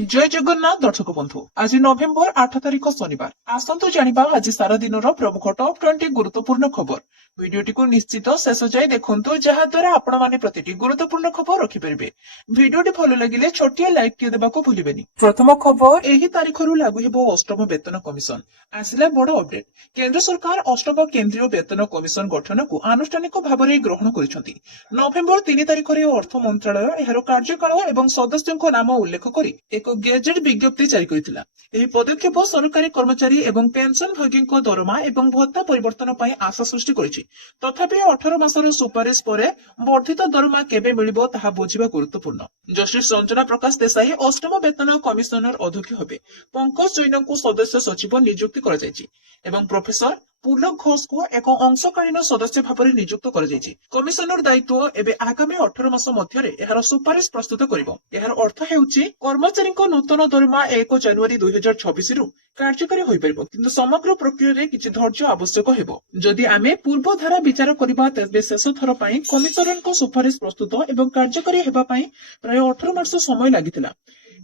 जय जगन्नाथ दर्शक बंधु आज नवेम्बर 8 तारिख शनिवार आसतु जानिबा आज सारा दिन प्रमुख टॉप 20 गुरुत्वपूर्ण खबर भिडियोटी को निश्चित शेष जाए देखंतु जहा द्वारा आपण माने प्रतिटी गुरुत्वपूर्ण खबर रखि परिबे। भिडियोटी भलो लागिले छोटिया लाइक टिए देबाको भूलिबेनी। प्रथम खबर एही तारिखरु लागू हेबो अष्टम वेतन कमिशन आसिला बड़ अपडेट। केंद्र सरकार अष्टम केंद्रीय वेतन कमिशन गठन को आनुष्ठानिक भाबरे ग्रहण करिसंती। नवेम्बर 3 तारिखरे अर्थ मंत्रालय एहारो कार्यकाल एवं सदस्यଙ୍କ नाम उल्लेख करी एक गेजेट विज्ञप्ति जारी करिथिला। एही पदक्षेप सरकारी कर्मचारी एवं पेंशन भोगीଙ୍କ दरमा एवं भत्ता परिवर्तन पई आशा सृष्टि करिछि। तथापि 18 मासर सुपारिश परे वर्धित दरमा केबे मिलिबो ताहा बुझिबा गुरुत्वपूर्ण। जस्टिस रंजना प्रकाश देसाई अष्टम वेतन कमिशनर अध्यक्ष हेबे। पंकज जैनଙ୍କୁ सदस्य सचिव नियुक्ति करा जायछि एवं प्रोफेसर पुलक घोष को एक अंशकालीन सदस्य भाव में नियुक्त कर कमिशनर दायित्व एवं आगामी 18 मास मध्य यार सुपारिश प्रस्तुत करिबो। यार अर्थ हेउछि कर्मचारी नूतन दरमा 1 जनवरी 2026 रु कार्यकारी होई परिबो, किंतु समग्र प्रक्रिया रे किछि धैर्य आवश्यक हेबो। जदि आमे पूर्व धारा विचार करिबा तेबे शेष थर पई कमिशनर को सुपारिश प्रस्तुत एवं कार्यकारी हेबा पई प्राय 18 मास समय लागितिला।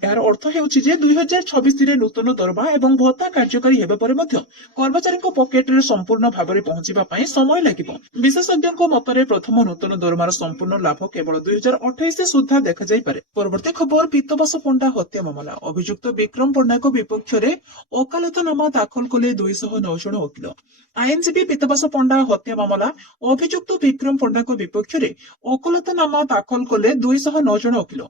यार अर्थ हेउछि जे 2026 रे नूतन दरमा एवं भत्ता कार्यकारी हेबा परे मध्य कर्मचारी पकेट रे संपूर्ण भाबरे पहुंचिबा पई समय लागिबो। विशेषज्ञଙ୍କ मतरे प्रथम नूतन दरमार संपूर्ण लाभ केवल 2028 सुद्धा देखा जाई पारे। परवर्ती खबर पीतबास पंडा हत्या मामला अभियुक्त विक्रम पंडाको विपक्ष रे ओकालतनामा दाखल कले 209 जन वकील। आईएनजीबी पीतबास पंडा हत्या मामला अभियुक्त विक्रम पंडाको विपक्ष रे ओकालतनामा दाखल कले 209 जन वकील।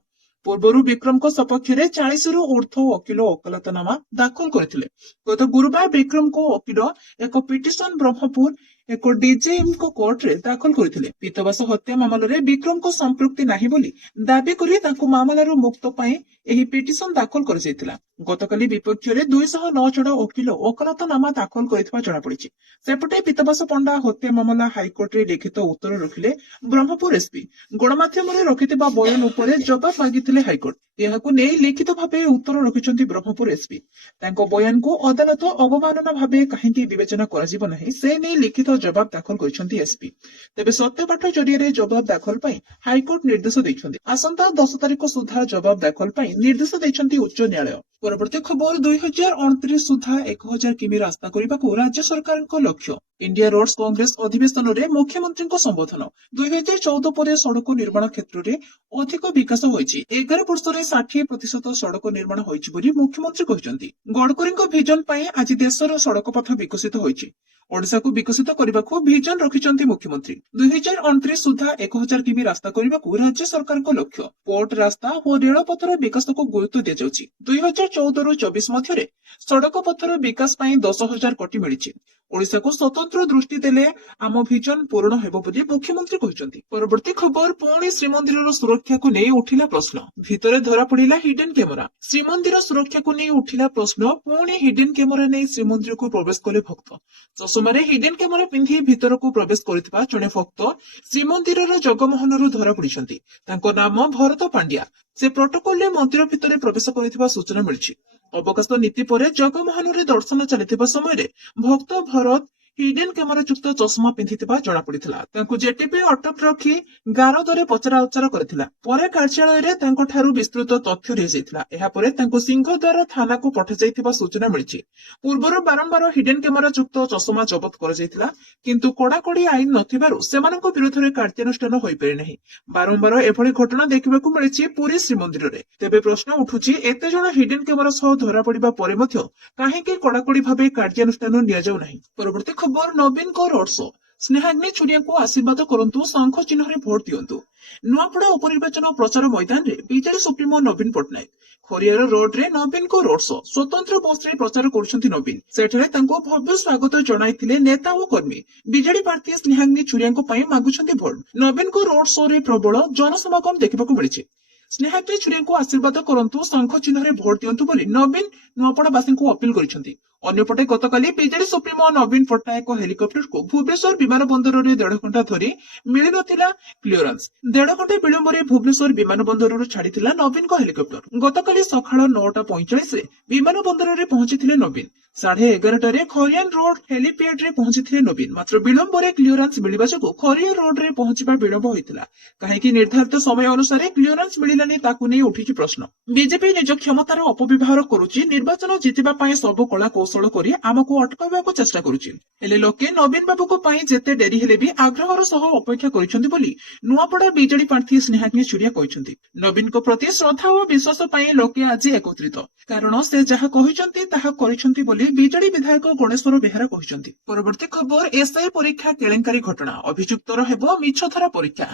पूर्व विक्रम को सपक्ष 40 रु ऊर्ध्व वकील ओकालतनामा दाखल करथिले। गत गुरुवार विक्रम को वकील एक पिटिशन ब्रह्मपुर एक डीजेएम को कोर्ट रे दाखल करथिले। पीतबास हत्या मामला रे विक्रम को संपृक्ति नाही बोली दाबी करी तांको मामलार मुक्त पई एही पिटिशन दाखल कर जायतिला। गतकाली विपक्ष रे 209 जन वकील ओकालतनामा दाखल करथिबा जणा पड़िछि। सेपटे पीतबास पंडा हत्या मामला हाईकोर्ट रे लिखित उत्तर रखिले ब्रह्मपुर एसपी। गणमाध्यम रे रखिथिबा बयान उपरे जवाब मागिथिले हाईकोर्ट। यहाकु नै लिखित भाबे उत्तर रखिछन्ती ब्रह्मपुर एसपी। तांको बयान को अदालत अवमानना भाबे काहेकि विवेचना कराजिबो नाही से नै लिखित जवाब दाखल करिसंती एसपी। तेबे सत्यपाठ जरिए जवाब दाखल पई हाईकोर्ट निर्देश दैछन्ती। आसंता 10 तारिख सुधा जवाब दाखल पई निर्देश दैछन्ती उच्च न्यायालय। परवर्ती खबर 2029 सुधा 1000 किमी रास्ता करने राज्य सरकार लक्ष्य। इंडिया रोड्स कांग्रेस अधिवेशन में मुख्यमंत्री संबोधन। 2014 पर सड़क निर्माण क्षेत्र में अधिक विकास होइछि। 11 वर्ष में 60% सड़क निर्माण होइछि बोली मुख्यमंत्री कहते। गडकरी भिजन पाई आज देशर सड़क पथ विकसित होइछि। ओडिशा को विकसित करने को भिजन रखिछन्ति मुख्यमंत्री। 2029 सुधा 1000 किमी रास्ता करने को राज्य सरकार लक्ष्य। पोर्ट रास्ता और रेलपथर विकास को गुरुत्व दिया जाउछि। 2014 रु 24 मध्य सड़क पथर विकास पाई 10,000 कोटी मिली। ओडिशा को स्वतंत्र दृष्टि देले आम भिजन पूर्ण हेबो बोली मुख्यमंत्री कहते। परवर्ती खबर पुणी श्रीमंदिर सुरक्षा को नहीं उठिला प्रश्न। भितरे धरा पड़ा हिडन कैमेरा। श्रीमंदिर सुरक्षा को नहीं उठिला प्रश्न। पुणी हिडन कैमेरा नहीं श्रीमंदिर को प्रवेश कले भक्त। चषमारे हिडन कैमेरा पिंधि भितर को प्रवेश करथिबा जणे भक्त श्रीमंदिर जगमोहन धरा पड़िछन्ति। तांको नाम भरत पांड्या। से प्रोटोकॉल रे मंदिर भितर प्रवेश करथिबा सूचना मिलिछि। अवकाश नीति पर जगमोहन दर्शन चलिथिबा समय भक्त भरत हिडन कैमेरा युक्त चषमा पिंधिथिबा जणा पड़िथिला। तांको जेटीपी अटक रखी गारदरे पचरा उच्चार करथिला। परे कार्यालय रे तांको ठारू विस्तृत तथ्य रे जायथिला। एहा परे तांको सिंहद्वार थाना को पठा जायथिबा सूचना मिलिछि। पूर्वरो बारंबार हिडन कैमेरा युक्त चषमा जब्त कर जायथिला, किंतु कड़ाकड़ी आईन नथिबारु सेमानक विरोध रे कार्यानुष्ठान होई पारे नाही। बारंबार एभଳି घटना देखिबाकू मिलिछि पुरी श्रीमंदिर रे। तेबे प्रश्न उठुछि एते जण हिडन कैमेरा सह धरा पड़िबा परे मध्य काहेकि कड़ाकड़ी भाबे कार्यानुष्ठान निया जाउ नाही। परवर्ती खबर नवीन को रोड शो। स्नेहाग्नि छुरिया को आशीर्वाद करंतु शंख चिन्ह रे भोट दियंतु। नुआपड़ा उपनिर्वाचन प्रचार मैदान रे बीजेडी सुप्रीमो नवीन पटनायक खोरियार रोड रे नवीन को रोड शो स्वतंत्र बस रे प्रचार करुछंती नवीन। सेठरे तांको भव्य स्वागत जणाइथिले नेता और कर्मी। बीजेडी प्रार्थी स्नेहाग्नि छुरिया को पई मागुछंती भोट। नवीन को रोड शो रे प्रबल जनसमागम देखिबाकू मिलिछि। स्नेहाग्नि छुरिया को आशीर्वाद करंतु शंख चिन्ह रे भोट दियंतु बोली नवीन नुआपड़ावासी को अपील करिसंती। ଅନ୍ୟପଟେ ଗତକାଲି ବିଜେଡି ସୁପ୍ରିମୋ ନବୀନ ପଟ୍ଟନାୟକ ହେଲିକପ୍ଟରକୁ ଭୁବନେଶ୍ୱର ବିମାନ ବନ୍ଦରରେ 1.5 ଘଣ୍ଟା ଧରି ମିଳିନଥିଲା କ୍ଲିୟରାନ୍ସ। 1.5 ଘଣ୍ଟା ବିଳମ୍ବରେ ଭୁବନେଶ୍ୱର ବିମାନ ବନ୍ଦରରୁ ଛାଡିଥିଲା ନବୀନଙ୍କ ହେଲିକପ୍ଟର। ଗତକାଲି ସକାଳ 9:45ରେ ବିମାନ ବନ୍ଦରରେ ପହଞ୍ଚିଥିଲେ ନବୀନ। 11:30ରେ ଖରିଆନ ରୋଡ ହେଲିପ୍ୟାଡରେ ପହଞ୍ଚିଥିଲେ ନବୀନ। ମାତ୍ର ବିଳମ୍ବରେ କ୍ଲିୟରାନ୍ସ ମିଳିବା ଯୋଗୁଁ ଖରିଆର ରୋଡରେ ପହଞ୍ଚିବା ବିଳମ୍ବ ହୋଇଥିଲା। କାହିଁକି ନିର୍ଦ୍ଧାରିତ ସମୟ ଅନୁସାରେ କ୍ଲିୟରାନ୍ସ ମିଳିଲାନି ତାକୁ ନେଇ ଉଠିଛି ପ୍ରଶ୍ନ। ବିଜେପି ନିଜ କ୍ଷମତାର ଅପବ୍ୟବହାର କରୁଛି, ନିର୍ବାଚନ ଜିତିବା ପାଇଁ ସବୁ କଳା କୌଶଳ କରି ଆମକୁ ଅଟକାଇବାକୁ ଚେଷ୍ଟା କରୁଛି। ହେଲେ ଲୋକେ ନବୀନ ବାବୁଙ୍କ ପାଇଁ ଯେତେ ଡେରି ହେଲେ ବି ଆଗ୍ରହର ସହ ଅପେକ୍ଷା କରିଛନ୍ତି ବୋଲି ନୂଆପଡା ବିଜେଡି ପ୍ରାର୍ଥୀ ସ୍ନେହାଗ୍ନି ଛୁରିଆ କହିଛନ୍ତି। ନବୀନଙ୍କ ପ୍ରତି ଶ୍ରଦ୍ଧା ଓ ବିଶ୍ୱାସ ପାଇଁ ଲୋକେ ଆଜି ଏକତ୍ରିତ, କାରଣ ସେ ଯାହା କହିଛନ୍ତି ତାହା କରିଛନ୍ତି ବୋଲି ବିଜେଡି ବିଧାୟକ ଗଣେଶ୍ୱର ବେହେରା କହିଛନ୍ତି। ପରବର୍ତ୍ତୀ ଖବର, ଏସ୍ଆଇ ପରୀକ୍ଷା କେଳେଙ୍କାରୀ ଘଟଣା, ଅଭିଯୁକ୍ତର ହେବ ମିଛଧରା ପରୀକ୍ଷା।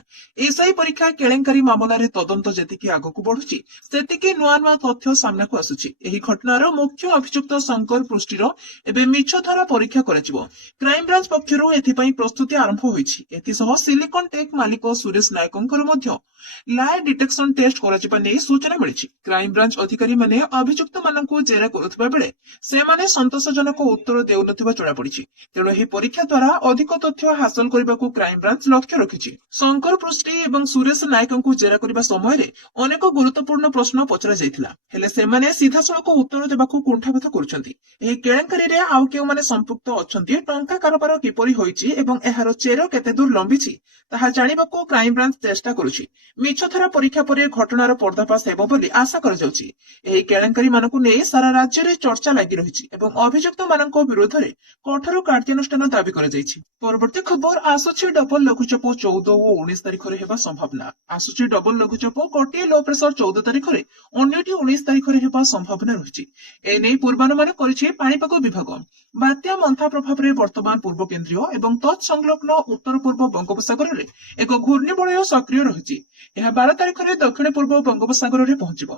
ଏସ୍ଆଇ ପରୀକ୍ଷା କେଳେଙ୍କାରୀ ମାମଲାରେ ତଦନ୍ତ ଯେତିକି ଆଗକୁ ବଢୁଛି ସେତିକି ନୂଆ ନୂଆ ତଥ୍ୟ ସାମ୍ନାକୁ ଆସୁଛି। ଏହି ଘଟଣାର ମୁଖ୍ୟ ଅଭିଯୁକ୍ତ ଶଙ୍କର ପୃଷ୍ଟିର ଏବେ ମିଛଧରା ପରୀକ୍ଷା କରାଯିବ। କ୍ରାଇମବ୍ରାଞ୍ଚ ପକ୍ଷରୁ ଏଥିପାଇଁ ପ୍ରସ୍ତୁତି ଆରମ୍ଭ ହୋଇଛି। ଏଥିସହ ସିଲିକନ ଟେକ୍ ମାଲିକ ସୁରେଶ ନାୟକଙ୍କର ମଧ୍ୟ ଲାଏ ଡିଟେକ୍ସନ ଟେଷ୍ଟ କରାଯିବା ନେଇ ସୂଚନା ମିଳିଛି। କ୍ରାଇମବ୍ରାଞ୍ଚ ଅଧିକାରୀମାନେ ଅଭିଯୁକ୍ତମାନଙ୍କୁ ଜେରା କରୁଥିବା ବେଳେ ସେମାନେ ସନ୍ତୋଷଜନକ ଉତ୍ତର ଦେଉନଥିବା ଜଣାପଡିଛି। ତେଣୁ ଏହି ପରୀକ୍ଷା ଦ୍ୱାରା ଅଧିକ ତଥ୍ୟ ହାସଲ କରିବାକୁ କ୍ରାଇମବ୍ରାଞ୍ଚ ଲକ୍ଷ୍ୟ ରଖିଛି। ଶଙ୍କର ପୃଷ୍ଟି ଏବଂ ସୁରେଶ ନାୟକଙ୍କୁ ଜେରା କରିବା ସମୟରେ ଅନେକ ଗୁରୁତ୍ୱପୂର୍ଣ୍ଣ ପ୍ରଶ୍ନ ପଚରାଯାଇଥିଲା, ହେଲେ ସେମାନେ ସିଧାସଳଖ ଉତ୍ତର ଦେବାକୁ କୁଣ୍ଠାବୋଧ କରୁଛନ୍ତି। ଏହି କେଳେଙ୍କାରୀରେ ଆଉ କେଉଁମାନେ ସମ୍ପୃକ୍ତ ଅଛନ୍ତି, ଟଙ୍କା କାରବାର କିପରି ହୋଇଛି ଏବଂ ଏହାର ଚେର କେତେ ଦୂର ଲମ୍ବିଛି ତାହା ଜାଣିବାକୁ କ୍ରାଇମବ୍ରାଞ୍ଚ ଚେଷ୍ଟା କରୁଛି। ମିଛଧରା ପରୀକ୍ଷା ପରେ ଘଟଣାର ପର୍ଦ୍ଦାଫାଶ ହେବ ବୋଲି ଆଶା କରାଯାଉଛି। ଏହି କେଳେଙ୍କାରୀମାନଙ୍କୁ ନେଇ ସାରା ରାଜ୍ୟରେ ଚର୍ଚ୍ଚା ଲାଗି ରହିଛି ଏବଂ ଅଭିଯୁକ୍ତମାନଙ୍କ ବିରୋଧରେ କଠୋର କାର୍ଯ୍ୟାନୁଷ୍ଠାନ ଦାବି କରାଯାଇଛି। ପରବର୍ତ୍ତୀ ଖବର, ଆସୁଛି ଡବଲ ଲଘୁଚାପ 14 ଓ 19 ତାରିଖରେ ହେବା ସମ୍ଭାବନା। ଆସୁଛି ଡବଲ ଲଘୁଚାପ, ଗୋଟିଏ ଲୋ ପ୍ରେସର 14 ତାରିଖରେ, ଅନ୍ୟଟି 19 ତାରିଖରେ ହେବା ସମ୍ଭାବନା ରହିଛି। ଏନେଇ ପୂର୍ବାନୁମାନ କରିଛି ପାଣିପାଗ ବିଭାଗ। ବାତ୍ୟା ମନ୍ଥା ପ୍ରଭାବରେ ବର୍ତ୍ତମାନ ପୂର୍ବ କେନ୍ଦ୍ରୀୟ ଏବଂ ତତ୍ ସଂଲଗ୍ନ ଉତ୍ତର ପୂର୍ବ ବଙ୍ଗୋପସାଗରରେ ଏକ ଘୂର୍ଣ୍ଣିବଳୟ ସକ୍ରିୟ ରହିଛି। ଏହା 12 ତାରିଖରେ ଦକ୍ଷିଣ ପୂର୍ବ ବଙ୍ଗୋପସାଗରରେ ପହଞ୍ଚିବ।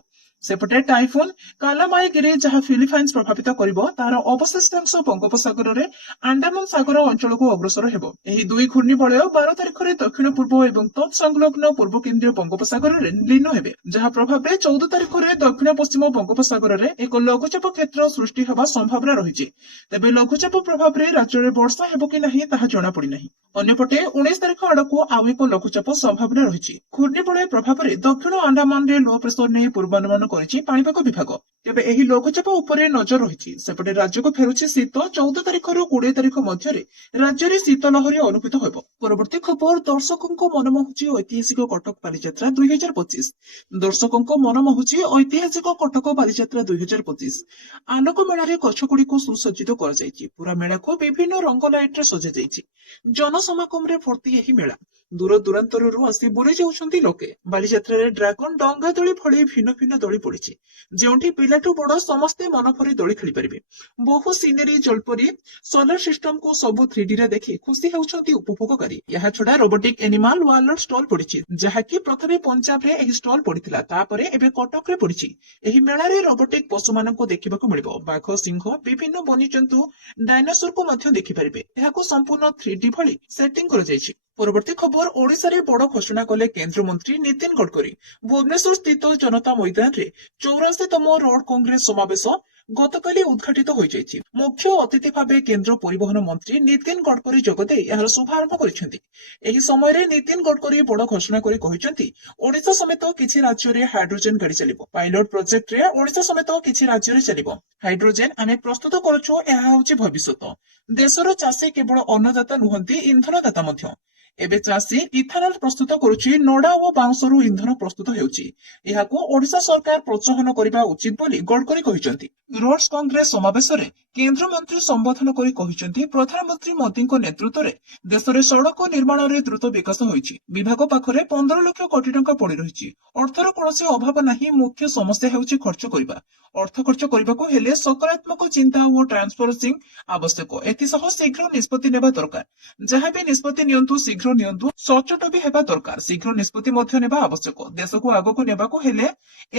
ସେପଟେ ଟାଇଫୁନ କାଲାମାଇଗିରି, ଯାହା ଫିଲିପାଇନ୍ସ ପ୍ରଭାବିତ କରିବ, ତାହାର ଅବଶିଷ୍ଟାଂଶ ବଙ୍ଗୋପସାଗରରେ ଆଣ୍ଡାମାନ ସାଗର ଅଞ୍ଚଳକୁ ଅଗ୍ରସର ହେବ। ଏହି ଦୁଇ ଘୂର୍ଣ୍ଣିବଳୟ 12 ତାରିଖରେ ଦକ୍ଷିଣ ପୂର୍ବ ଏବଂ ତତ୍ ସଂଲଗ୍ନ ପୂର୍ବ କେନ୍ଦ୍ରୀୟ ବଙ୍ଗୋପସାଗରରେ ଲୀନ ହେବେ, ଯାହା ପ୍ରଭାବରେ 14 ତାରିଖରେ ଦକ୍ଷିଣ ପଶ୍ଚିମ ବଙ୍ଗୋପସାଗରରେ ଏକ ଲଘୁଚାପ କ୍ଷେତ୍ର ସୃଷ୍ଟି ହେବା ସମ୍ଭାବନା ରହିଛି। ତେବେ ଲଘୁଚାପ ପ୍ରଭାବରେ ରାଜ୍ୟରେ ବର୍ଷା ହେବ କି ନାହିଁ ତାହା ଜଣାପଡିନାହିଁ। ଅନ୍ୟପଟେ 19 ତାରିଖ ଆଡକୁ ଆଉ ଏକ ଲଘୁଚାପ ସମ୍ଭାବନା ରହିଛି। ଘୂର୍ଣ୍ଣିବଳୟ ପ୍ରଭାବରେ ଦକ୍ଷିଣ ଆଣ୍ଡାମାନରେ ଲୋ ପ୍ରେସର ନେଇ ପୂର୍ବାନୁମାନ କରିଛି ପାଣିପାଗ ବିଭାଗ। ତେବେ ଏହି ଲଘୁଚାପ ଉପରେ ନଜର ରହିଛି। ସେପଟେ ରାଜ୍ୟକୁ ଫେରୁଛି ଶୀତ। 14 ତାରିଖରୁ 20 ତାରିଖ ମଧ୍ୟରେ ରାଜ୍ୟରେ ଶୀତ ଲହରୀ ଅନୁଭୂତ ହେବ। ପରବର୍ତ୍ତୀ ଖବର, ଦର୍ଶକଙ୍କ ମନ ମୋହୁଛି ଐତିହାସିକ କଟକ ବାଲିଯାତ୍ରା 2025। ଦର୍ଶକଙ୍କ ମନ ମୋହୁଛି ଐତିହାସିକ କଟକ ବାଲିଯାତ୍ରା 2025। ଆଲୋକ ମେଳାରେ ଗଛଗୁଡିକୁ ସୁସଜ୍ଜିତ କରାଯାଇଛି। ପୁରା ମେଳାକୁ ବିଭିନ୍ନ ରଙ୍ଗ ଲାଇଟରେ ସଜାଯାଇଛି। ଜନସମାଗମରେ ଭର୍ତ୍ତି ଏହି ମେଳା। ଦୂର ଦୂରାନ୍ତରରୁ ଆସି ବୁଲି ଯାଉଛନ୍ତି ଲୋକେ। ବାଲିଯାତ୍ରାରେ ଡ୍ରାଗନ, ଡଙ୍ଗା ଦୋଳି ଭଳି ଭିନ୍ନ ଭିନ୍ନ ଦୋଳି ପଡିଛି, ଯେଉଁଠି ପିଲାଠୁ ବଡ ସମସ୍ତେ ମନ ଭରି ଦୋଳି ଖେଳିପାରିବେ। ବହୁ ସିନେରୀ, ଜଳପରୀ, ସୋଲାର ସିଷ୍ଟମକୁ ସବୁ 3Dରେ ଦେଖି ଖୁସି ହେଉଛନ୍ତି ଉପଭୋଗକାରୀ। ଏହା ଛଡା ରୋବୋଟିକ ଏନିମାଲ ୱାର୍ଲଡ ଷ୍ଟଲ ପଡିଛି, ଯାହାକି ପ୍ରଥମେ ପଞ୍ଜାବରେ ଏହି ଷ୍ଟଲ ପଡିଥିଲା, ତାପରେ ଏବେ କଟକରେ ପଡିଛି। ଏହି ମେଳାରେ ରୋବୋଟିକ ପଶୁମାନଙ୍କୁ ଦେଖିବାକୁ ମିଳିବ। ବାଘ, ସିଂହ, ବିଭିନ୍ନ ବନ୍ୟଜନ୍ତୁ, ଡାଇନୋସରକୁ ମଧ୍ୟ ଦେଖିପାରିବେ। ଏହାକୁ ସମ୍ପୂର୍ଣ୍ଣ 3D ଭଳି ସେଟିଂ କରାଯାଇଛି। ପରବର୍ତ୍ତୀ ଖବର, ଓଡିଶାରେ ବଡ ଘୋଷଣା କଲେ କେନ୍ଦ୍ରମନ୍ତ୍ରୀ ନୀତିନ ଗଡକରୀ। ଭୁବନେଶ୍ୱର ସ୍ଥିତ ଜନତା ମଇଦାନରେ 84ତମ ରୋଡ କଂଗ୍ରେସ ସମାବେଶ ଗତକାଲି ଉଦ୍ଘାଟିତ ହୋଇଯାଇଛି। ମୁଖ୍ୟ ଅତିଥି ଭାବେ କେନ୍ଦ୍ର ପରିବହନ ମନ୍ତ୍ରୀ ନୀତିନ ଗଡକରୀ ଯୋଗଦେଇ ଏହାର ଶୁଭାରମ୍ଭ କରିଛନ୍ତି। ଏହି ସମୟରେ ନୀତିନ ଗଡକରୀ ବଡ ଘୋଷଣା କରି କହିଛନ୍ତି, ଓଡିଶା ସମେତ କିଛି ରାଜ୍ୟରେ ହାଇଡ୍ରୋଜେନ ଗାଡି ଚାଲିବ। ପାଇଲଟ ପ୍ରୋଜେକ୍ଟରେ ଓଡିଶା ସମେତ କିଛି ରାଜ୍ୟରେ ଚାଲିବ। ହାଇଡ୍ରୋଜେନ ଆମେ ପ୍ରସ୍ତୁତ କରୁଛୁ, ଏହା ହେଉଛି ଭବିଷ୍ୟତ। ଦେଶର ଚାଷୀ କେବଳ ଅନ୍ନଦାତା ନୁହନ୍ତି, ଇନ୍ଧନଦାତା ମଧ୍ୟ। ଏବେ ଚାଷୀ ଇଥାନଲ ପ୍ରସ୍ତୁତ କରୁଛି, ନଡା ଓ ବାଉଁଶରୁ ଇନ୍ଧନ ପ୍ରସ୍ତୁତ ହେଉଛି। ଏହାକୁ ଓଡିଶା ସରକାର ପ୍ରୋତ୍ସାହନ କରିବା ଉଚିତ ବୋଲି ଗଡକରୀ କହିଛନ୍ତି। ରୋଡ୍ସ କଂଗ୍ରେସ ସମାବେଶରେ କେନ୍ଦ୍ରମନ୍ତ୍ରୀ ସମ୍ବୋଧନ କରି କହିଛନ୍ତି, ପ୍ରଧାନମନ୍ତ୍ରୀ ମୋଦିଙ୍କ ନେତୃତ୍ୱରେ ଦେଶରେ ସଡକ ନିର୍ମାଣରେ ଦ୍ରୁତ ବିକାଶ ହୋଇଛି। ବିଭାଗ ପାଖରେ 15 ଲକ୍ଷ କୋଟି ଟଙ୍କା ପଡି ରହିଛି। ଅର୍ଥର କୌଣସି ଅଭାବ ନାହିଁ। ମୁଖ୍ୟ ସମସ୍ୟା ହେଉଛି ଖର୍ଚ୍ଚ କରିବା। ଅର୍ଥ ଖର୍ଚ୍ଚ କରିବାକୁ ହେଲେ ସକାରାତ୍ମକ ଚିନ୍ତା ଓ ଟ୍ରାନ୍ସପରେନ୍ସି ଆବଶ୍ୟକ। ଏଥିସହ ଶୀଘ୍ର ନିଷ୍ପତ୍ତି ନେବା ଦରକାର। ଯାହା ବି ନିଷ୍ପତ୍ତି ନିଅନ୍ତୁ ଶୀଘ୍ର ଶୀଘ୍ର ନିଅନ୍ତୁ, ସଚୋଟ ବି ହେବା ଦରକାର, ଶୀଘ୍ର ନିଷ୍ପତ୍ତି ମଧ୍ୟ ନେବା ଆବଶ୍ୟକ। ଦେଶକୁ ଆଗକୁ ନେବାକୁ ହେଲେ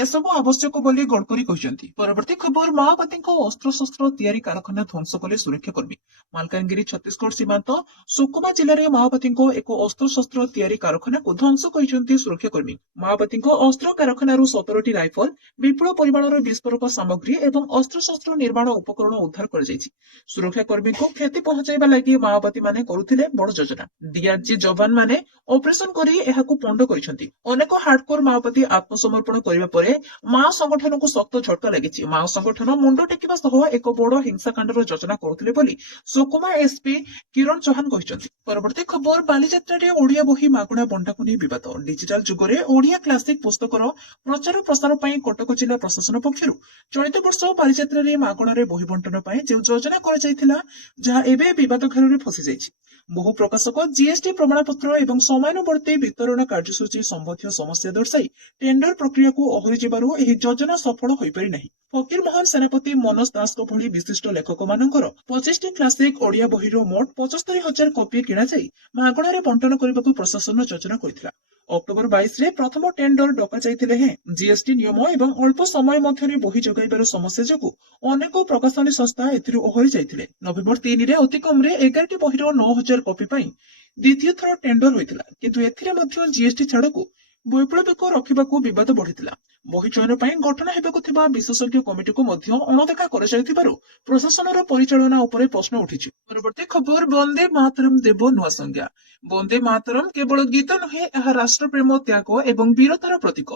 ଏସବୁ ଆବଶ୍ୟକ ବୋଲି ଗଡକରୀ କହିଛନ୍ତି। ପରବର୍ତ୍ତୀ ଖବର, ମାଓବାଦୀଙ୍କ ଅସ୍ତ୍ରଶସ୍ତ୍ର ତିଆରି କାରଖାନା ଧ୍ୱଂସ କଲେ ସୁରକ୍ଷାକର୍ମୀ। ମାଲକାନଗିରି ଛତିଶଗଡ଼ ସୀମାନ୍ତ ସୁକୁମା ଜିଲ୍ଲାରେ ମାଓବାଦୀଙ୍କ ଏକ ଅସ୍ତ୍ରଶସ୍ତ୍ର ତିଆରି କାରଖାନାକୁ ଧ୍ୱଂସ କରିଛନ୍ତି ସୁରକ୍ଷାକର୍ମୀ। ମାଓବାଦୀଙ୍କ ଅସ୍ତ୍ର କାରଖାନାରୁ 17ଟି ରାଇଫଲ, ବିପୁଳ ପରିମାଣର ବିସ୍ଫୋରକ ସାମଗ୍ରୀ ଏବଂ ଅସ୍ତ୍ରଶସ୍ତ୍ର ନିର୍ମାଣ ଉପକରଣ ଉଦ୍ଧାର କରାଯାଇଛି। ସୁରକ୍ଷାକର୍ମୀଙ୍କୁ କ୍ଷତି ପହଞ୍ଚାଇବା ଲାଗି ମାଓବାଦୀମାନେ କରୁଥିଲେ ବଡ଼ ଯୋଜନା। ଡିଆର୍ଜି ଯବାନମାନେ ଅପରେସନ କରି ଏହାକୁ ପଣ୍ଡ କରିଛନ୍ତି। ଅନେକ ହାର୍ଡକୋର ମାଓବାଦୀ ଆତ୍ମସମର୍ପଣ କରିବା ପରେ ମାଓ ସଂଗଠନକୁ ଶକ୍ତ ଝଟକା ଲାଗିଛି। ମାଓ ସଂଗଠନ ମୁଣ୍ଡ ଟେକିବା ସହ ଏକ ବଡ଼ ହିଂସାକାଣ୍ଡର ଯୋଜନା କରୁଥିଲେ ବୋଲି ସୁକୁମା ଏସପି କିରଣ ଚୌହାନ କହିଛନ୍ତି। ପରବର୍ତ୍ତୀ ଖବର, ବାଲିଯାତ୍ରାରେ ଓଡିଆ ବହି ମାଗଣା ବଣ୍ଟାକୁ ନେଇ ବିବାଦ। ଡିଜିଟାଲ ଯୁଗରେ ଓଡିଆ କ୍ଲାସିକ ପୁସ୍ତକର ପ୍ରଚାର ପ୍ରସାର ପାଇଁ କଟକ ଜିଲ୍ଲା ପ୍ରଶାସନ ପକ୍ଷରୁ ଚଳିତ ବର୍ଷ ବାଲିଯାତ୍ରାରେ ମାଗଣାରେ ବହି ବଣ୍ଟନ ପାଇଁ ଯେଉଁ ଯୋଜନା କରାଯାଇଥିଲା, ଯାହା ଏବେ ବିବାଦ ଘେରରେ ଫସିଯାଇଛି। ବହୁ ପ୍ରକାଶକ ଜିଏସଟି ପ୍ରମାଣପତ୍ର ଏବଂ ସମୟାନୁବର୍ତ୍ତୀ ବିତରଣ କାର୍ଯ୍ୟସୂଚୀ ସମ୍ବନ୍ଧୀୟ ସମସ୍ୟା ଦର୍ଶାଇ ଟେଣ୍ଡର ପ୍ରକ୍ରିୟାକୁ ଓହରି ଯିବାରୁ ଏହି ଯୋଜନା ସଫଳ ହୋଇପାରି ନାହିଁ। ଫକୀର ମୋହନ ସେନାପତି, ମନୋଜ ଦାସଙ୍କ ଭଳି ବିଶିଷ୍ଟ ଲେଖକମାନଙ୍କର 25ଟି କ୍ଲାସିକ ଓଡିଆ ବହିର ମୋଟ 75,000 କପି କିଣାଯାଇ ମାଗଣାରେ ବଣ୍ଟନ କରିବାକୁ ପ୍ରଶାସନ ଯୋଜନା କରିଥିଲା। ଅକ୍ଟୋବର 22ରେ ପ୍ରଥମ ଟେଣ୍ଡର ଡକାଯାଇଥିଲେ ହେଁ ଜିଏସଟି ନିୟମ ଏବଂ ଅଳ୍ପ ସମୟ ମଧ୍ୟରେ ବହି ଯୋଗାଇବାର ସମସ୍ୟା ଯୋଗୁଁ ଅନେକ ପ୍ରକାଶନୀ ସଂସ୍ଥା ଏଥିରୁ ଓହରି ଯାଇଥିଲେ। ନଭେମ୍ବର 3ରେ ଅତି କମ୍ରେ 11ଟି ବହିର 9,000 କପି ପାଇଁ ଦ୍ୱିତୀୟ ଥର ଟେଣ୍ଡର ହୋଇଥିଲା, କିନ୍ତୁ ଏଥିରେ ମଧ୍ୟ ଜିଏସଟି ଛାଡକୁ ବୈପ୍ଳବିକ ରଖିବାକୁ ବିବାଦ ବଢିଥିଲା। ବହି ଚୟନ ପାଇଁ ଗଠନ ହେବାକୁ ଥିବା ବିଶେଷଜ୍ଞ କମିଟିକୁ ମଧ୍ୟ ଅଣଦେଖା କରାଯାଇଥିବାରୁ ପ୍ରଶାସନର ପରିଚାଳନା ଉପରେ ପ୍ରଶ୍ନ ଉଠିଛି। ପରବର୍ତ୍ତୀ ଖବର, ବନ୍ଦେ ମାତରମ୍ ଦେବ ନୂଆ ସଂଜ୍ଞା। ବନ୍ଦେ ମାତରମ୍ କେବଳ ଗୀତ ନୁହେଁ, ଏହା ରାଷ୍ଟ୍ରପ୍ରେମ, ତ୍ୟାଗ ଏବଂ ବୀରତାର ପ୍ରତୀକ।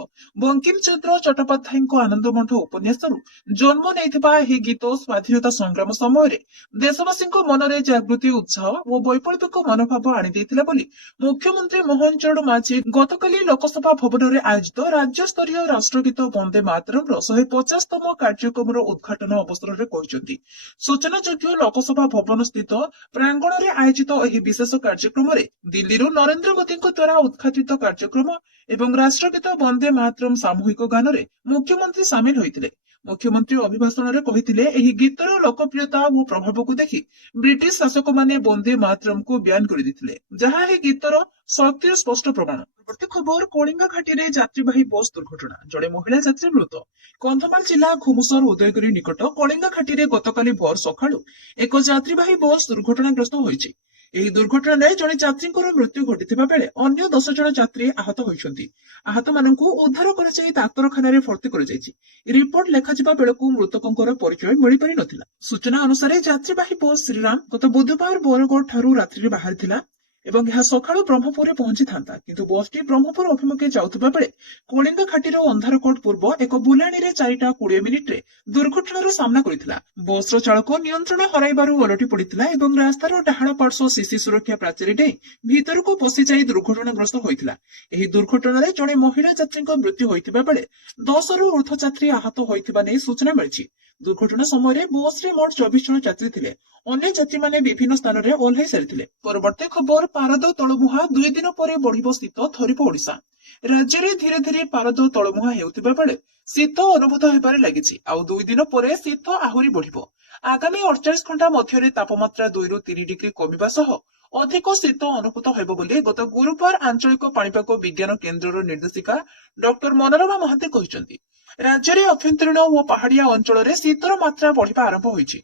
ବଙ୍କିମ ଚନ୍ଦ୍ର ଚଟ୍ଟୋପାଧ୍ୟାୟଙ୍କ ଆନନ୍ଦମଠ ଉପନ୍ୟାସରୁ ଜନ୍ମ ନେଇଥିବା ଏହି ଗୀତ ସ୍ୱାଧୀନତା ସଂଗ୍ରାମ ସମୟରେ ଦେଶବାସୀଙ୍କ ମନରେ ଜାଗୃତି, ଉତ୍ସାହ ଓ ବୈପ୍ଳବିକ ମନୋଭାବ ଆଣିଦେଇଥିଲା ବୋଲି ମୁଖ୍ୟମନ୍ତ୍ରୀ ମୋହନ ଚରଣ ମାଝୀ ଗତକାଲି ଲୋକସଭା ଭବନରେ ଆୟୋଜିତ ରାଜ୍ୟସ୍ତରୀୟ ରାଷ୍ଟ୍ରଗୀତ ବନ୍ଦେ ମାତରମ୍ର 150ତମ କାର୍ଯ୍ୟକ୍ରମର ଉଦ୍ଘାଟନ ଅବସରରେ କହିଛନ୍ତି। ସୂଚନାଯୋଗ୍ୟ, ଲୋକସଭା ଭବନ ସ୍ଥିତ ପ୍ରାଙ୍ଗଣରେ ଆୟୋଜିତ ଏହି ବିଶେଷ କାର୍ଯ୍ୟକ୍ରମରେ ଦିଲ୍ଲୀରୁ ନରେନ୍ଦ୍ର ମୋଦିଙ୍କ ଦ୍ୱାରା ଉଦ୍ଘାଟିତ କାର୍ଯ୍ୟକ୍ରମ ଏବଂ ରାଷ୍ଟ୍ରଗୀତ ବନ୍ଦେ ମାତରମ୍ ସାମୂହିକ ଗାନରେ ମୁଖ୍ୟମନ୍ତ୍ରୀ ସାମିଲ ହୋଇଥିଲେ। ମୁଖ୍ୟମନ୍ତ୍ରୀ ଅଭିଭାଷଣରେ କହିଥିଲେ, ଏହି ଗୀତର ଲୋକପ୍ରିୟତା ଓ ପ୍ରଭାବକୁ ଦେଖି ବ୍ରିଟିଶ ଶାସକମାନେ ବନ୍ଦେ ମାତରମ୍କୁ ବ୍ୟାନ୍ କରିଦେଇଥିଲେ, ଯାହା ଏହି ଗୀତର ଶକ୍ତିର ସ୍ପଷ୍ଟ ପ୍ରମାଣ। ପରବର୍ତ୍ତୀ ଖବର, କଳିଙ୍ଗ ଘାଟିରେ ଯାତ୍ରୀବାହୀ ବସ୍ ଦୁର୍ଘଟଣା, ଜଣେ ମହିଳା ଯାତ୍ରୀ ମୃତ। କନ୍ଧମାଳ ଜିଲ୍ଲା ଘୁମୁସର ଉଦୟଗିରି ନିକଟ କଳିଙ୍ଗ ଘାଟିରେ ଗତକାଲି ଭୋର ସକାଳୁ ଏକ ଯାତ୍ରୀବାହୀ ବସ୍ ଦୁର୍ଘଟଣାଗ୍ରସ୍ତ ହୋଇଛି। ଏହି ଦୁର୍ଘଟଣାରେ ଜଣେ ଯାତ୍ରୀଙ୍କର ମୃତ୍ୟୁ ଘଟିଥିବା ବେଳେ ଅନ୍ୟ 10 ଜଣ ଯାତ୍ରୀ ଆହତ ହୋଇଛନ୍ତି। ଆହତମାନଙ୍କୁ ଉଦ୍ଧାର କରାଯାଇ ଡାକ୍ତରଖାନାରେ ଭର୍ତ୍ତି କରାଯାଇଛି। ରିପୋର୍ଟ ଲେଖାଯିବା ବେଳକୁ ମୃତକଙ୍କର ପରିଚୟ ମିଳିପାରି ନଥିଲା। ସୂଚନା ଅନୁସାରେ ଯାତ୍ରୀବାହୀ ବସ୍ ଶ୍ରୀରାମ ଗତ ବୁଧବାର ବରଗଡ଼ ଠାରୁ ରାତ୍ରିରେ ବାହାରିଥିଲା ଏବଂ ଏହା ସକାଳୁ ବ୍ରହ୍ମପୁରରେ ପହଞ୍ଚିଥାନ୍ତା, କିନ୍ତୁ ବସ୍ଟି ବ୍ରହ୍ମପୁର ଅଭିମୁଖେ ଯାଉଥିବା ବେଳେ କଳିଙ୍ଗ ଘାଟିର ଅନ୍ଧାରକୋଟ ପୂର୍ବ ଏକ ବୁଲାଣୀରେ 4:20 ମିନିଟ୍ରେ ଦୁର୍ଘଟଣାର ସାମ୍ନା କରିଥିଲା। ବସ୍ର ଚାଳକ ନିୟନ୍ତ୍ରଣ ହରାଇବାରୁ ଓଲଟି ପଡ଼ିଥିଲା ଏବଂ ରାସ୍ତାର ଡାହାଣ ପାର୍ଶ୍ୱ ସିସି ସୁରକ୍ଷା ପ୍ରାଚୀର ଡେଇଁ ଭିତରକୁ ପଶିଯାଇ ଦୁର୍ଘଟଣାଗ୍ରସ୍ତ ହୋଇଥିଲା। ଏହି ଦୁର୍ଘଟଣାରେ ଜଣେ ମହିଳା ଯାତ୍ରୀଙ୍କ ମୃତ୍ୟୁ ହୋଇଥିବା ବେଳେ 10ରୁ ଉର୍ଦ୍ଧ୍ୱ ଯାତ୍ରୀ ଆହତ ହୋଇଥିବା ନେଇ ସୂଚନା ମିଳିଛି। ଦୁର୍ଘଟଣା ସମୟରେ ବସ୍ରେ ମୋଟ 24 ଜଣ ଯାତ୍ରୀ ଥିଲେ। ଅନ୍ୟ ଯାତ୍ରୀମାନେ ବିଭିନ୍ନ ସ୍ଥାନରେ ଓହ୍ଲାଇ ସାରିଥିଲେ। ପରବର୍ତ୍ତୀ ଖବର, ପାରଦ ତଳମୁହାଁ, 2 ଦିନ ପରେ ବଢିବ ଶୀତ, ଥରିବ ଓଡ଼ିଶା। ରାଜ୍ୟରେ ଧୀରେ ଧୀରେ ପାରଦ ତଳମୁହାଁ ହେଉଥିବା ବେଳେ ଶୀତ ଅନୁଭୂତ ହେବାରେ ଲାଗିଛି। ଆଉ 2 ଦିନ ପରେ ଶୀତ ଆହୁରି ବଢିବ। ଆଗାମୀ 48 ଘଣ୍ଟା ମଧ୍ୟରେ ତାପମାତ୍ରା 2ରୁ 3 ଡିଗ୍ରୀ କମିବା ସହ ଅଧିକ ଶୀତ ଅନୁଭୂତ ହେବ ବୋଲି ଗତ ଗୁରୁବାର ଆଞ୍ଚଳିକ ପାଣିପାଗ ବିଜ୍ଞାନ କେନ୍ଦ୍ରର ନିର୍ଦ୍ଦେଶିକା ଡକ୍ଟର ମନୋରମା ମହାନ୍ତି କହିଛନ୍ତି। ରାଜ୍ୟରେ ଅଭ୍ୟନ୍ତରୀଣ ଓ ପାହାଡିଆ ଅଞ୍ଚଳରେ ଶୀତର ମାତ୍ରା ବଢିବା ଆରମ୍ଭ ହୋଇଛି।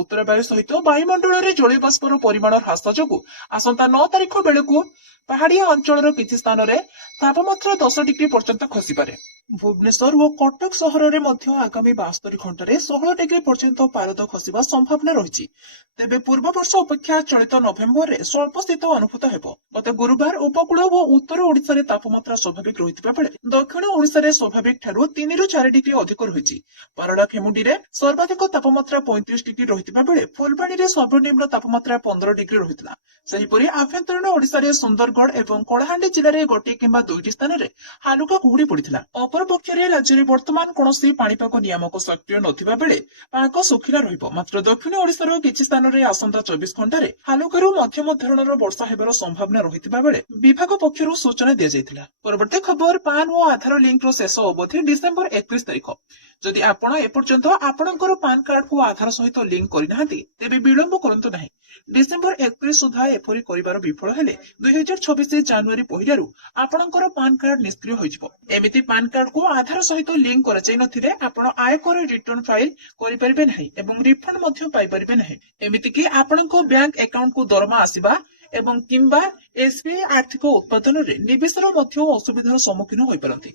ଉତ୍ତର ବାୟୁ ସହିତ ବାୟୁମଣ୍ଡଳରେ ଜଳୀୟବାଷ୍ପର ପରିମାଣ ହ୍ରାସ ଯୋଗୁଁ ଆସନ୍ତା 9 ତାରିଖ ବେଳକୁ ପାହାଡିଆ ଅଞ୍ଚଳର କିଛି ସ୍ଥାନରେ ତାପମାତ୍ରା 10 ଡିଗ୍ରୀ ପର୍ଯ୍ୟନ୍ତ ଖସିପାରେ। ଭୁବନେଶ୍ୱର ଓ କଟକ ସହରରେ ମଧ୍ୟ ଆଗାମୀ 72 ଘଣ୍ଟାରେ 16 ଡିଗ୍ରୀ ପର୍ଯ୍ୟନ୍ତ ପାରଦ ଖସିବା ସମ୍ଭାବନା ରହିଛି। ତେବେ ପୂର୍ବ ବର୍ଷ ଅପେକ୍ଷା ଚଳିତ ନଭେମ୍ବରରେ ସ୍ୱଳ୍ପ ଶୀତ ଅନୁଭୂତ ହେବ। ଗତ ଗୁରୁବାର ଉପକୂଳ ଓ ଉତ୍ତର ଓଡ଼ିଶାରେ ତାପମାତ୍ରା ସ୍ୱାଭାବିକ ରହିଥିବା ବେଳେ ଦକ୍ଷିଣ ଓଡ଼ିଶାରେ ସ୍ୱାଭାବିକ ଠାରୁ 3ରୁ 4 ଡିଗ୍ରୀ ଅଧିକ ରହିଛି। ପାରଳାଖେମୁଣ୍ଡିରେ ସର୍ବାଧିକ ତାପମାତ୍ରା 35 ଡିଗ୍ରୀ ରହିଥିବା ବେଳେ ଫୁଲବାଣୀରେ ସର୍ବନିମ୍ନ ତାପମାତ୍ରା 15 ଡିଗ୍ରୀ ରହିଥିଲା। ସେହିପରି ଆଭ୍ୟନ୍ତରୀଣ ଓଡ଼ିଶାରେ ସୁନ୍ଦରଗଡ଼ ଏବଂ କଳାହାଣ୍ଡି ଜିଲ୍ଲାରେ ଗୋଟିଏ କିମ୍ବା 2ଟି ସ୍ଥାନରେ ହାଲୁକା କୁହୁଡି ପଡ଼ିଥିଲା। ଅପରପକ୍ଷରେ ରାଜ୍ୟରେ ବର୍ତ୍ତମାନ କୌଣସି ପାଣିପାଗ ନିୟାମକ ସକ୍ରିୟ ନଥିବା ବେଳେ ପାଗ ଶୁଖିଲା ରହିବ। ମାତ୍ର ଦକ୍ଷିଣ ଓଡ଼ିଶାର କିଛି ସ୍ଥାନରେ ଆସନ୍ତା 24 ଘଣ୍ଟାରେ ହାଲୁକାରୁ ମଧ୍ୟମ ଧରଣର ବର୍ଷା ହେବାର ସମ୍ଭାବନା ରହିଥିବା ବେଳେ ବିଭାଗ ପକ୍ଷରୁ ସୂଚନା ଦିଆଯାଇଥିଲା। ପରବର୍ତ୍ତୀ ଖବର, ପାନ୍ ଓ ଆଧାର ଲିଙ୍କର ଶେଷ ଅବଧି ଡିସେମ୍ବର 31 ତାରିଖ। ଯଦି ଆପଣ ଏପର୍ଯ୍ୟନ୍ତ ଆପଣଙ୍କର ପାନ କାର୍ଡକୁ ଆଧାର ସହିତ ଲିଙ୍କ କରିନାହାନ୍ତି ତେବେ ବିଳମ୍ବ କରନ୍ତୁ ନାହିଁ। ଡିସେମ୍ବର 31 ସୁଦ୍ଧା ଏପରି କରିବାର ବିଫଳ ହେଲେ 2026 ଜାନୁଆରୀ 1ରୁ ଆପଣଙ୍କର ପାନ କାର୍ଡ ନିଷ୍କ୍ରିୟ ହୋଇଯିବ। ଏମିତି ପାନ କାର୍ଡକୁ ଆଧାର ସହିତ ଲିଙ୍କ କରାଯାଇ ନଥିଲେ ଆପଣ ଆୟକର ରିଟର୍ଣ୍ଣ ଫାଇଲ କରିପାରିବେ ନାହିଁ ଏବଂ ରିଫଣ୍ଡ ମଧ୍ୟ ପାଇପାରିବେ ନାହିଁ। ଏମିତିକି ଆପଣଙ୍କ ବ୍ୟାଙ୍କ ଆକାଉଣ୍ଟକୁ ଦରମା ଆସିବା ଏବଂ କିମ୍ବା ଏସବିଆଇ ଆର୍ଥିକ ଉତ୍ପାଦନରେ ନିବେଶର ମଧ୍ୟ ଅସୁବିଧାର ସମ୍ମୁଖୀନ ହୋଇପାରନ୍ତି।